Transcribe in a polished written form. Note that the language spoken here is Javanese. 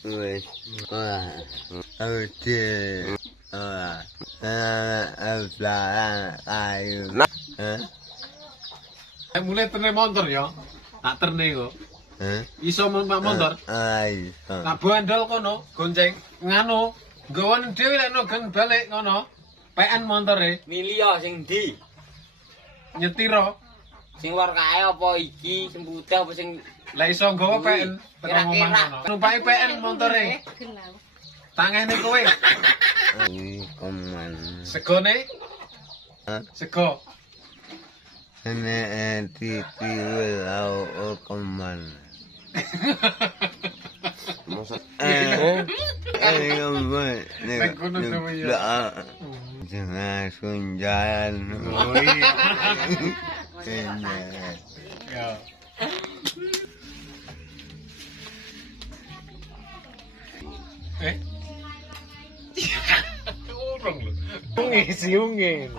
Wis. Oke. Ayo. Mulai terne motor ya. Tak terne kok. Iso numpak motor. Ayo. Tak bandol kono, gonceng nganu. Gawan dhewe lek no gen balik ngono. PN montore Milio sing ndi? nyetiro. Sing luar kae apa iki? Sing putih apa sing Lah iso nggawa PN teko omah kono. Numpaki PN montore. Tangene kowe. Ayo koman. Segone? Sego. Ene titi au koman. Ayo koman. Nek kono sama ya. Jangan sunjalan. Oh iya. Ya. Urung lho. Ngisi ungin.